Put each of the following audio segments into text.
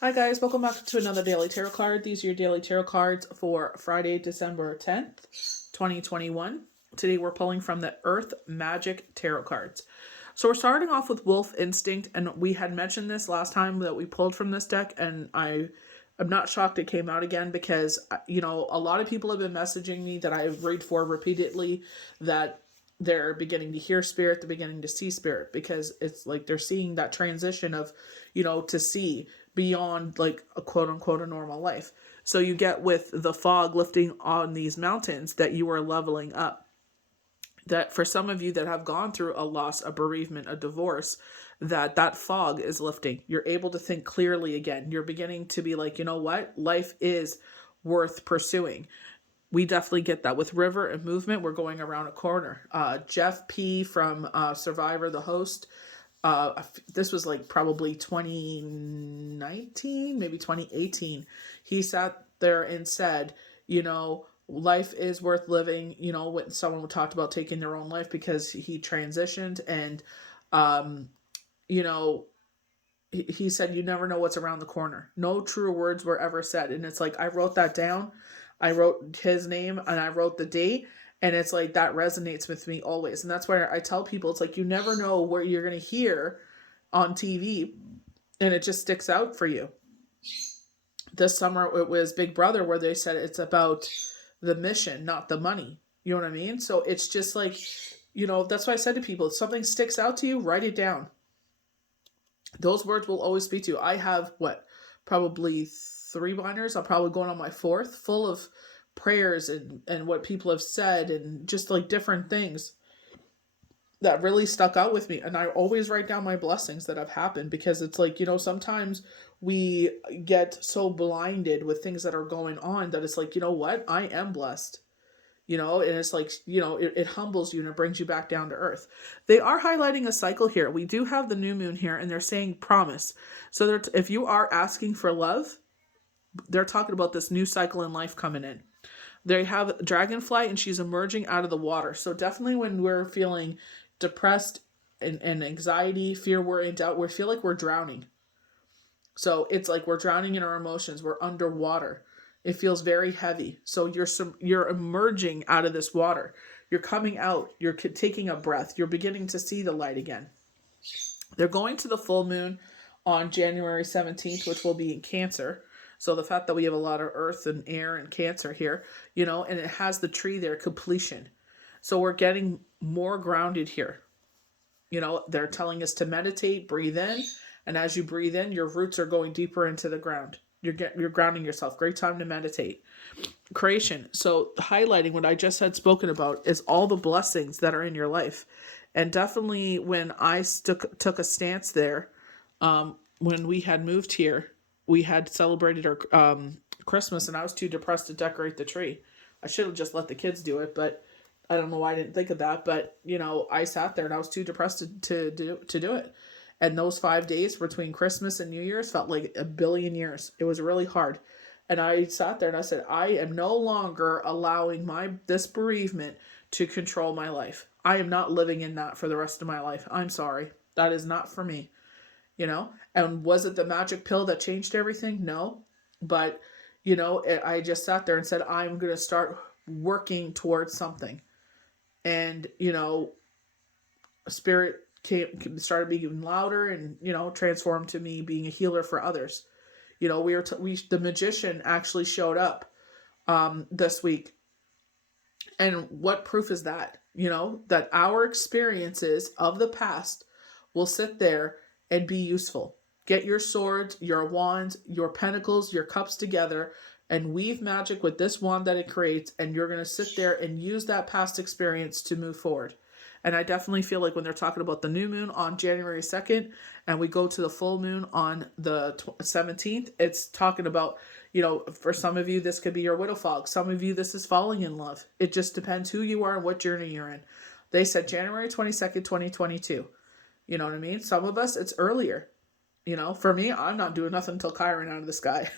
Hi guys, welcome back to another daily tarot card. These are your daily tarot cards for Friday, December 10th, 2021. Today we're pulling from the Earth Magic Tarot cards. So we're starting off with Wolf Instinct, and we had mentioned this last time that we pulled from this deck, and I'm not shocked it came out again because, a lot of people have been messaging me that I've read for repeatedly that they're beginning to hear spirit, they're beginning to see spirit, because it's like they're seeing that transition of, to see beyond like a quote unquote a normal life. So you get with the fog lifting on these mountains that you are leveling up. That for some of you that have gone through a loss, a bereavement, a divorce, that fog is lifting. You're able to think clearly again. You're beginning to be like, you know what? Life is worth pursuing. We definitely get that with River and Movement. We're going around a corner. Jeff P from Survivor, the host, this was like probably 2019, maybe 2018. He sat there and said, life is worth living. When someone talked about taking their own life because he transitioned, and um, you know, he said, you never know what's around the corner. No true words were ever said. And it's like, I wrote that down. I wrote his name and I wrote the date. And it's like, that resonates with me always. And that's why I tell people, it's like, you never know where you're going to hear on TV and it just sticks out for you. This summer, it was Big Brother where they said it's about the mission, not the money. You know what I mean? So it's just like, that's why I said to people, if something sticks out to you, write it down. Those words will always speak to you. I have probably three binders. I'm probably going on my fourth, full of prayers and what people have said and just like different things that really stuck out with me. And I always write down my blessings that have happened, because it's like, sometimes we get so blinded with things that are going on that it's like, you know what? I am blessed. And it's like, it humbles you and it brings you back down to earth. They are highlighting a cycle here. We do have the new moon here, and they're saying promise. So if you are asking for love, they're talking about this new cycle in life coming in. They have Dragonfly, and she's emerging out of the water. So definitely when we're feeling depressed and anxiety, fear, worry, and doubt, we feel like we're drowning. So it's like we're drowning in our emotions. We're underwater. It feels very heavy. So you're emerging out of this water. You're coming out. You're taking a breath. You're beginning to see the light again. They're going to the full moon on January 17th, which will be in Cancer. So the fact that we have a lot of earth and air and Cancer here, and it has the tree there, completion. So we're getting more grounded here. They're telling us to meditate, breathe in, and as you breathe in, your roots are going deeper into the ground. You're grounding yourself. Great time to meditate. Creation. So highlighting what I just had spoken about is all the blessings that are in your life. And definitely when I took a stance there, when we had moved here, we had celebrated our Christmas, and I was too depressed to decorate the tree. I should have just let the kids do it, but I don't know why I didn't think of that. But I sat there and I was too depressed to do it. And those 5 days between Christmas and New Year's felt like a billion years. It was really hard. And I sat there and I said, I am no longer allowing this bereavement to control my life. I am not living in that for the rest of my life. I'm sorry. That is not for me. And was it the magic pill that changed everything? No. But, I just sat there and said, I'm going to start working towards something. And, spirit started being louder and, transformed to me being a healer for others. The magician actually showed up this week. And what proof is that? That our experiences of the past will sit there and be useful. Get your swords, your wands, your pentacles, your cups together and weave magic with this wand that it creates, and you're going to sit there and use that past experience to move forward. And I definitely feel like when they're talking about the new moon on January 2nd and we go to the full moon on the 17th, it's talking about, for some of you, this could be your widow fog. Some of you, this is falling in love. It just depends who you are and what journey you're in. They said January 22nd, 2022. You know what I mean? Some of us, it's earlier. For me, I'm not doing nothing until Chiron out of the sky.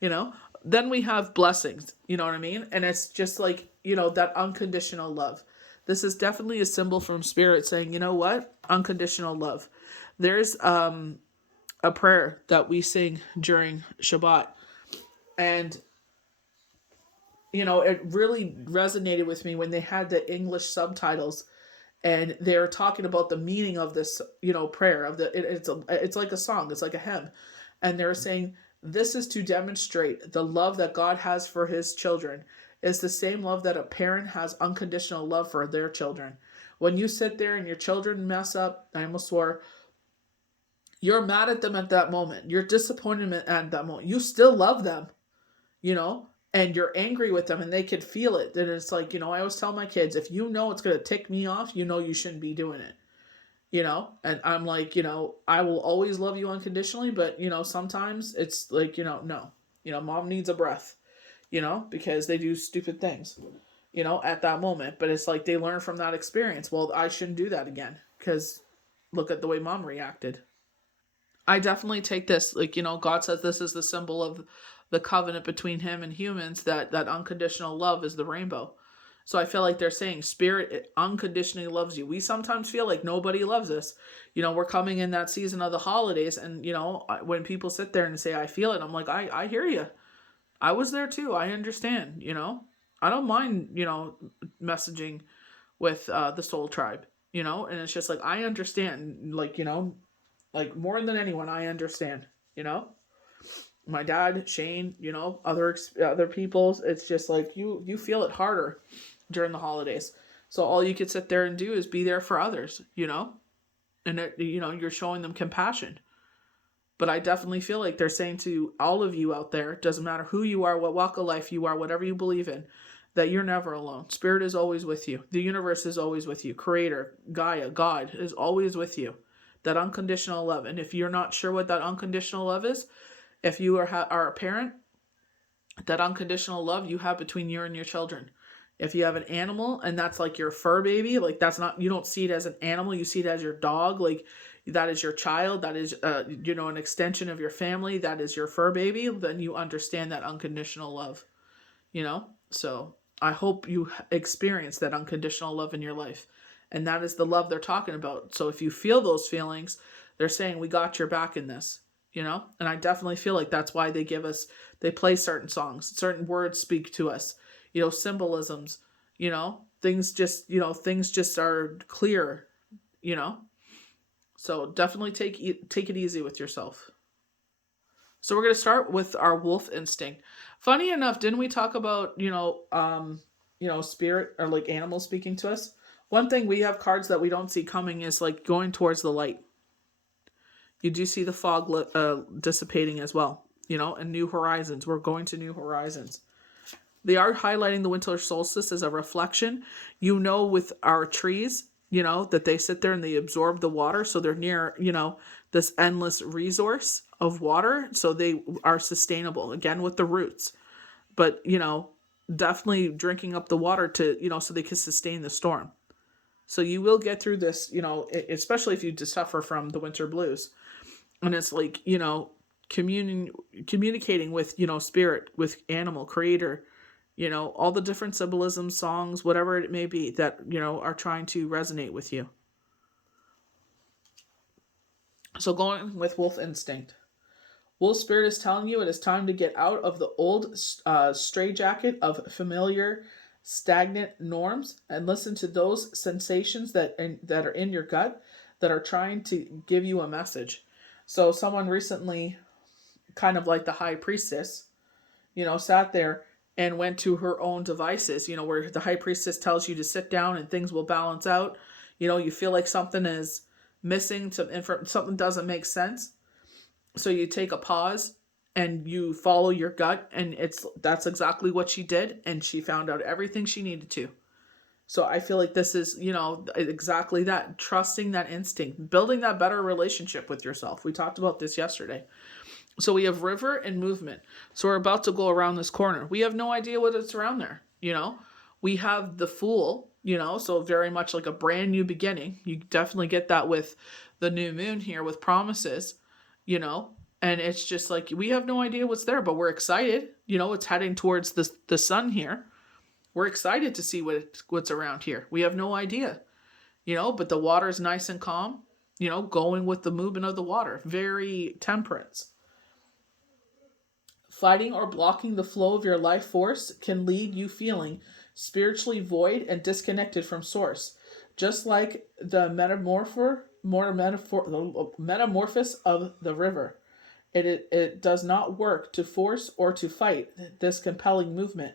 Then we have blessings. You know what I mean? And it's just like, that unconditional love. This is definitely a symbol from spirit saying, you know what? Unconditional love. There's a a prayer that we sing during Shabbat. And, it really resonated with me when they had the English subtitles, and they're talking about the meaning of this, prayer of it's like a song, it's like a hymn. And they're saying, this is to demonstrate the love that God has for his children. It's the same love that a parent has unconditional love for their children. When you sit there and your children mess up, I almost swore, you're mad at them at that moment. You're disappointed at that moment. You still love them, and you're angry with them, and they can feel it. And it's like, I always tell my kids, if you know it's going to tick me off, you shouldn't be doing it. And I'm like, I will always love you unconditionally, but sometimes it's like, no, mom needs a breath, because they do stupid things, at that moment. But it's like they learn from that experience. Well, I shouldn't do that again, because look at the way mom reacted. I definitely take this, like, God says this is the symbol of the covenant between him and humans, that unconditional love is the rainbow. So I feel like they're saying spirit unconditionally loves you. We sometimes feel like nobody loves us. We're coming in that season of the holidays, and, when people sit there and say, I feel it, I'm like, I hear you. I was there too. I understand, I don't mind, messaging with the soul tribe, and it's just like, I understand, like, like more than anyone, I understand, my dad, Shane, other people's, it's just like, you feel it harder during the holidays. So all you could sit there and do is be there for others, and you're showing them compassion. But I definitely feel like they're saying to all of you out there, doesn't matter who you are, what walk of life you are, whatever you believe in, that you're never alone. Spirit is always with you. The universe is always with you. Creator, Gaia, God is always with you. That unconditional love. And if you're not sure what that unconditional love is, if you are a parent, that unconditional love you have between you and your children. If you have an animal and that's like your fur baby, like that's not, you don't see it as an animal, you see it as your dog, like that is your child, that is, an extension of your family, that is your fur baby, then you understand that unconditional love, So I hope you experience that unconditional love in your life. And that is the love they're talking about. So if you feel those feelings, they're saying, we got your back in this, And I definitely feel like that's why they play certain songs, certain words speak to us, symbolisms, things just are clear, So definitely take it easy with yourself. So we're going to start with our wolf instinct. Funny enough, didn't we talk about, spirit or like animals speaking to us? One thing we have cards that we don't see coming is like going towards the light. You do see the fog dissipating as well, and new horizons. We're going to new horizons. They are highlighting the winter solstice as a reflection. With our trees, that they sit there and they absorb the water. So they're near, this endless resource of water. So they are sustainable, again, with the roots. But, definitely drinking up the water to, so they can sustain the storm. So you will get through this, especially if you suffer from the winter blues. And it's like, communicating with, spirit, with animal, creator, all the different symbolisms, songs, whatever it may be that, are trying to resonate with you. So going with wolf instinct. Wolf spirit is telling you it is time to get out of the old straitjacket of familiar, stagnant norms and listen to those sensations that are in your gut that are trying to give you a message. So someone recently, kind of like the high priestess, sat there and went to her own devices, where the high priestess tells you to sit down and things will balance out. You feel like something is missing, something doesn't make sense. So you take a pause and you follow your gut, and that's exactly what she did, and she found out everything she needed to. So I feel like this is, exactly that, trusting that instinct, building that better relationship with yourself. We talked about this yesterday. So we have river and movement. So we're about to go around this corner. We have no idea what it's around there, We have the Fool, so very much like a brand new beginning. You definitely get that with the new moon here with promises, and it's just like, we have no idea what's there, but we're excited. It's heading towards the sun here. We're excited to see what's around here. We have no idea, but the water is nice and calm. going with the movement of the water. Very temperance. Fighting or blocking the flow of your life force can lead you feeling spiritually void and disconnected from source. Just like the metamorphosis of the river. It does not work to force or to fight this compelling movement.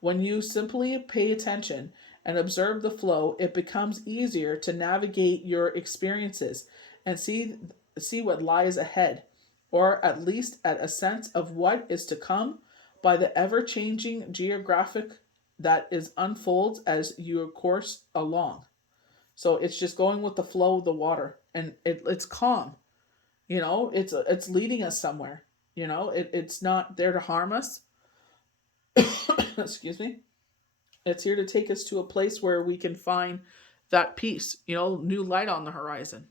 When you simply pay attention and observe the flow, it becomes easier to navigate your experiences and see what lies ahead, or at least at a sense of what is to come by the ever-changing geographic that is unfolds as you course along. So it's just going with the flow of the water, and it's calm. It's leading us somewhere. It's not there to harm us. Excuse me. It's here to take us to a place where we can find that peace, new light on the horizon.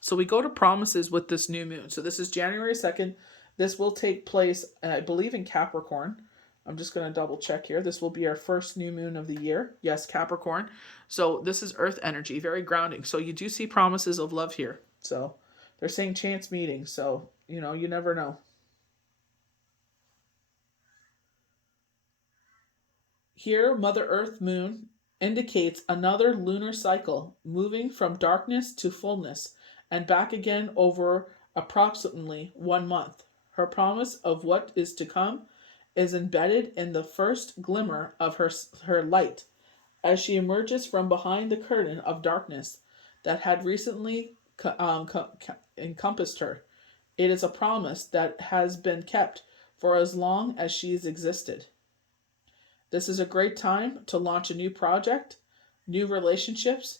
So we go to promises with this new moon. So this is January 2nd. This will take place, I believe, in Capricorn. I'm just going to double check here. This will be our first new moon of the year. Yes, Capricorn. So this is earth energy, very grounding. So you do see promises of love here. So they're saying chance meeting. So, you never know. Here, Mother Earth Moon indicates another lunar cycle, moving from darkness to fullness and back again over approximately 1 month. Her promise of what is to come is embedded in the first glimmer of her light as she emerges from behind the curtain of darkness that had recently encompassed her. It is a promise that has been kept for as long as she has existed. This is a great time to launch a new project, new relationships,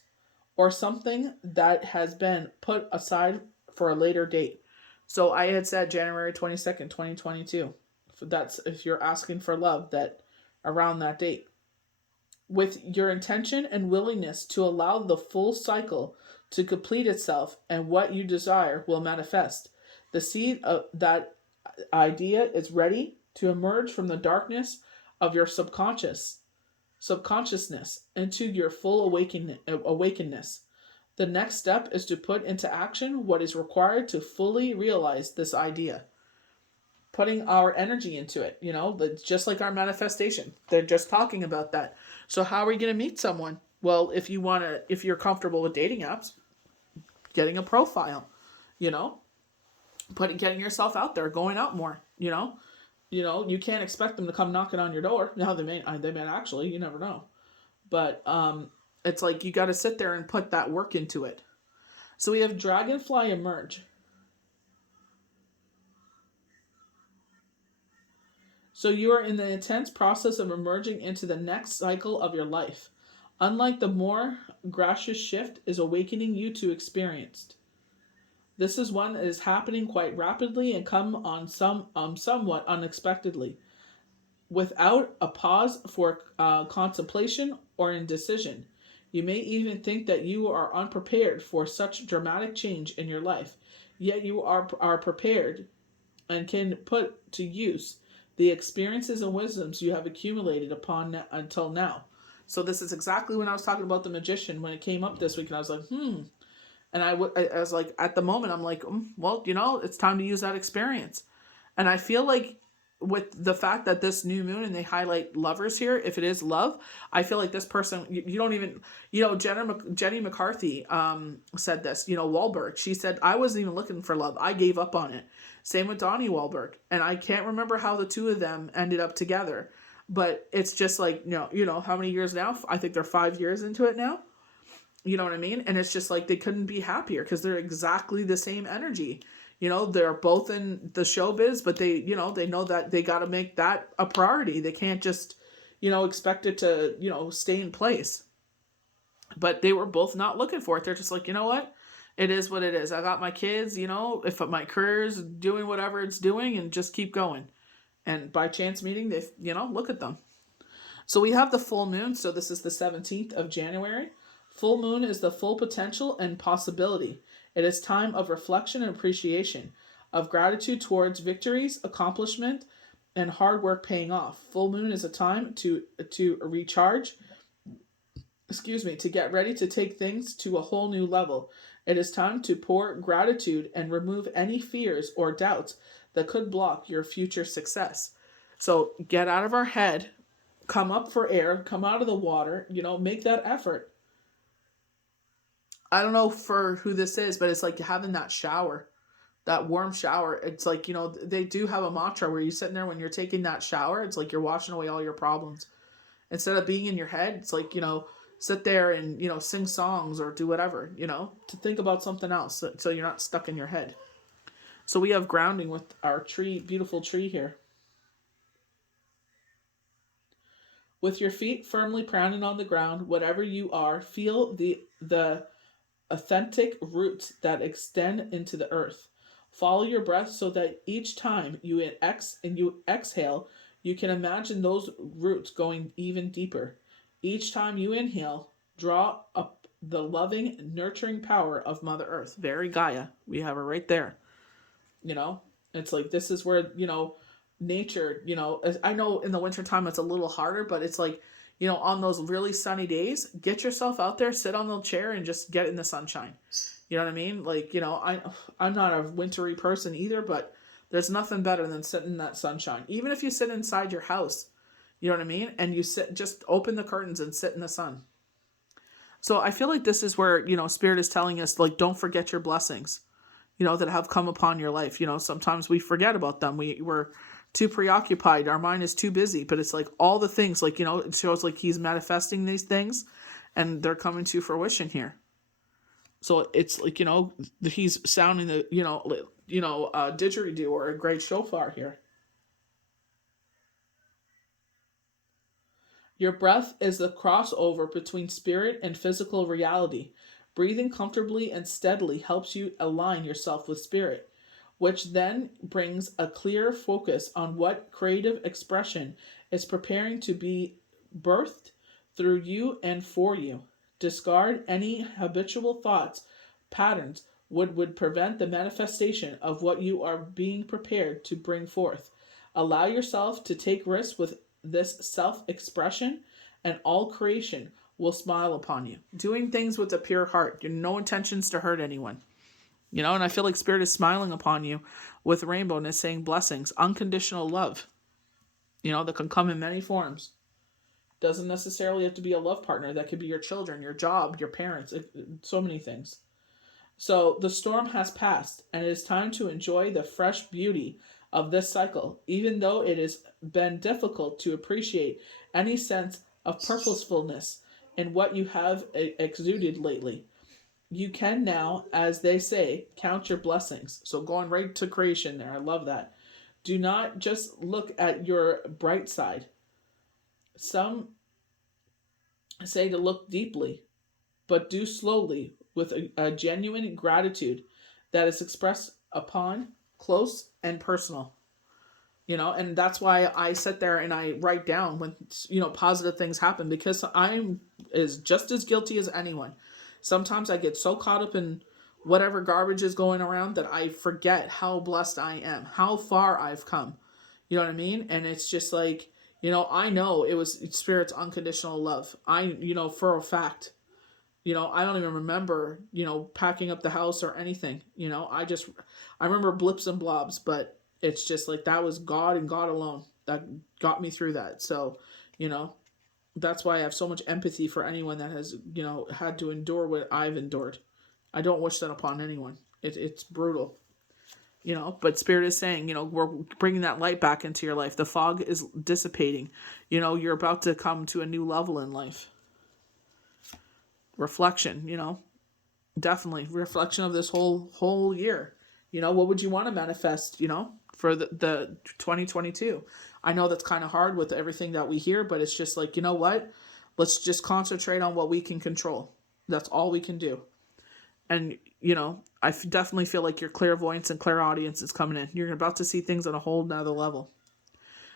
or something that has been put aside for a later date. So I had said January 22nd, 2022. That's if you're asking for love, that around that date. With your intention and willingness to allow the full cycle to complete itself, and what you desire will manifest. The seed of that idea is ready to emerge from the darkness of your subconsciousness into your full awakeness. The next step is to put into action what is required to fully realize this idea. Putting our energy into it, just like our manifestation. They're just talking about that. So how are we going to meet someone? Well, if you're comfortable with dating apps, getting a profile, getting yourself out there, going out more, you can't expect them to come knocking on your door. Now they may actually, you never know. But it's like you got to sit there and put that work into it. So we have Dragonfly emerge. So you are in the intense process of emerging into the next cycle of your life. Unlike the more gracious shift is awakening you to experienced. This is one that is happening quite rapidly and come on somewhat unexpectedly, without a pause for contemplation or indecision. You may even think that you are unprepared for such dramatic change in your life, yet you are prepared and can put to use the experiences and wisdoms you have accumulated upon until now. So this is exactly when I was talking about the magician when it came up this week, and I was like, And I was like, at the moment, I'm like, well, it's time to use that experience. And I feel like with the fact that this new moon and they highlight lovers here, if it is love, I feel like this person, you don't even, Jenny McCarthy said this, Wahlberg, she said, I wasn't even looking for love. I gave up on it. Same with Donnie Wahlberg. And I can't remember how the two of them ended up together. But it's just like, how many years now? I think they're 5 years into it now. You know what I mean? And it's just like they couldn't be happier because they're exactly the same energy. They're both in the showbiz, but they know that they got to make that a priority. They can't just, expect it to, stay in place. But they were both not looking for it. They're just like, you know what? It is what it is. I got my kids, if my career's doing whatever it's doing, and just keep going. And by chance meeting, they, look at them. So we have the full moon. So this is the 17th of January. Full moon is the full potential and possibility. It is time of reflection and appreciation, of gratitude towards victories, accomplishment, and hard work paying off. Full moon is a time to recharge, to get ready to take things to a whole new level. It is time to pour gratitude and remove any fears or doubts that could block your future success. So get out of our head, come up for air, come out of the water, make that effort. I don't know for who this is, but it's like having that shower, that warm shower. It's like, they do have a mantra where you're sitting there when you're taking that shower, it's like you're washing away all your problems. Instead of being in your head, it's like, sit there and, sing songs or do whatever, to think about something else so you're not stuck in your head. So we have grounding with our tree, beautiful tree here. With your feet firmly planted on the ground, whatever you are, feel the authentic roots that extend into the earth. Follow your breath so that each time you exhale, you can imagine those roots going even deeper. Each time you inhale, draw up the loving, nurturing power of Mother Earth. Very Gaia. We have her right there. It's like this is where, nature, I know in the wintertime it's a little harder, but it's like, on those really sunny days, get yourself out there, sit on the chair and just get in the sunshine. You know what I mean? Like, I'm not a wintry person either, but there's nothing better than sitting in that sunshine. Even if you sit inside your house, you know what I mean? And you just open the curtains and sit in the sun. So I feel like this is where, Spirit is telling us, like, don't forget your blessings, that have come upon your life. Sometimes we forget about them. We're too preoccupied. Our mind is too busy, but it's like all the things, like, it shows like he's manifesting these things and they're coming to fruition here. So it's like, he's sounding the, didgeridoo or a great shofar here. Your breath is the crossover between spirit and physical reality. Breathing comfortably and steadily helps you align yourself with spirit, which then brings a clear focus on what creative expression is preparing to be birthed through you and for you. Discard any habitual thoughts, patterns would prevent the manifestation of what you are being prepared to bring forth. Allow yourself to take risks with this self-expression, and all creation will smile upon you. Doing things with a pure heart. No intentions to hurt anyone. And I feel like Spirit is smiling upon you with rainbow and is saying blessings, unconditional love, that can come in many forms. Doesn't necessarily have to be a love partner. That could be your children, your job, your parents, so many things. So the storm has passed, and it is time to enjoy the fresh beauty of this cycle, even though it has been difficult to appreciate any sense of purposefulness in what you have exuded lately. You can now, as they say, count your blessings. So going right to creation there. I love that. Do not just look at your bright side. Some say to look deeply, but do slowly with a genuine gratitude that is expressed upon close and personal. And that's why I sit there and I write down when, positive things happen, because I'm just as guilty as anyone. Sometimes I get so caught up in whatever garbage is going around that I forget how blessed I am, how far I've come. You know what I mean? And it's just like, I know it was Spirit's unconditional love. For a fact, I don't even remember, packing up the house or anything. I remember blips and blobs, but it's just like that was God and God alone that got me through that. So, that's why I have so much empathy for anyone that has, had to endure what I've endured. I don't wish that upon anyone. It's brutal, but Spirit is saying, we're bringing that light back into your life. The fog is dissipating. You're about to come to a new level in life. Reflection, definitely reflection of this whole year. What would you want to manifest, for the 2022? I know that's kind of hard with everything that we hear, but it's just like, what? Let's just concentrate on what we can control. That's all we can do. And, I definitely feel like your clairvoyance and clairaudience is coming in. You're about to see things on a whole nother level.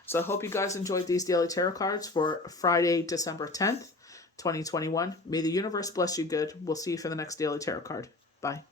So I hope you guys enjoyed these daily tarot cards for Friday, December 10th, 2021. May the universe bless you good. We'll see you for the next daily tarot card. Bye.